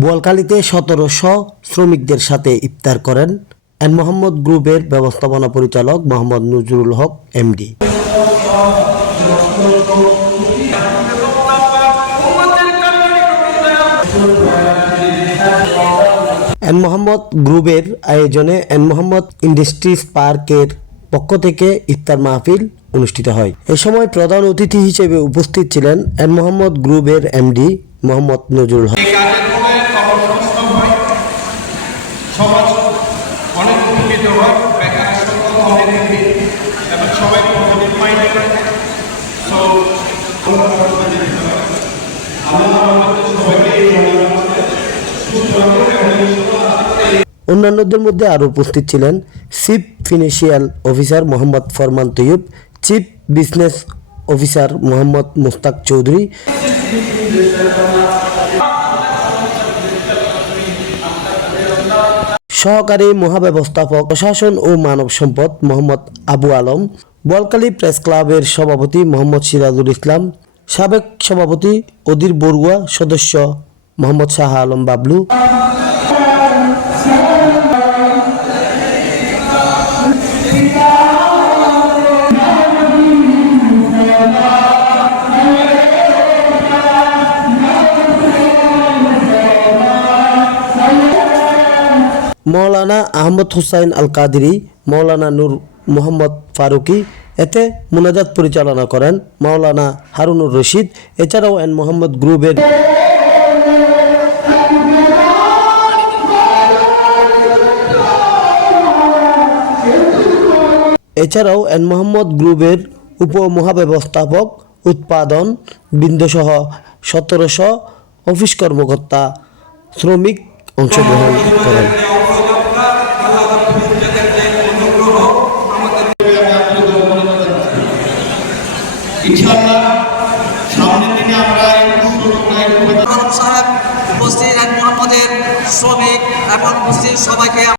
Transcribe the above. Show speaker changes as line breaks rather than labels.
বোয়ালখালীতে সতেরোশো শ্রমিকদের সাথে ইফতার করেন এন মোহাম্মদ গ্রুপের ব্যবস্থাপনা পরিচালক মোহাম্মদ নজরুল হক, এমডি। এন মোহাম্মদ গ্রুপের আয়োজনে এন মোহাম্মদ ইন্ডাস্ট্রিজ পার্কের পক্ষ থেকে ইফতার মাহফিল অনুষ্ঠিত হয়। এ সময় প্রধান অতিথি হিসেবে উপস্থিত ছিলেন এন মোহাম্মদ গ্রুপের এমডি মোহাম্মদ নজরুল হক। অন্যান্যদের মধ্যে আরও উপস্থিত ছিলেন chief financial officer Mohammad Farman Taiyab, chief business officer Mohammad Mustaq Chowdhury. সহকারী মহাব্যবস্থাপক, প্রশাসন ও মানব সম্পদ মোহাম্মদ আবু আলম বলকালী প্রেস ক্লাবের সভাপতি মোহাম্মদ সিরাজুল ইসলাম, সাবেক সভাপতি অধীর বড়ুয়া সদস্য মোহাম্মদ শাহ আলম বাবলু। মৌলানা আহমদ হুসাইন আল কাদিরি মৌলানা নূর মোহাম্মদ ফারুকি। এতে মোনাজাত পরিচালনা করেন মাওলানা হারুনুর রশিদ। এছাড়াও এন মোহাম্মদ গ্রুপের এছাড়াও এন মোহাম্মদ গ্রুপের উপমহাব্যবস্থাপক, উৎপাদন বৃন্দসহ সতেরোশো অফিস কর্মকর্তা শ্রমিক অংশগ্রহণ করেন।
ইনশাআল্লাহ সামনের দিনে আমরা
উপস্থিত এক মোহাম্মদের শ্রমিক এবং উপস্থিত সবাইকে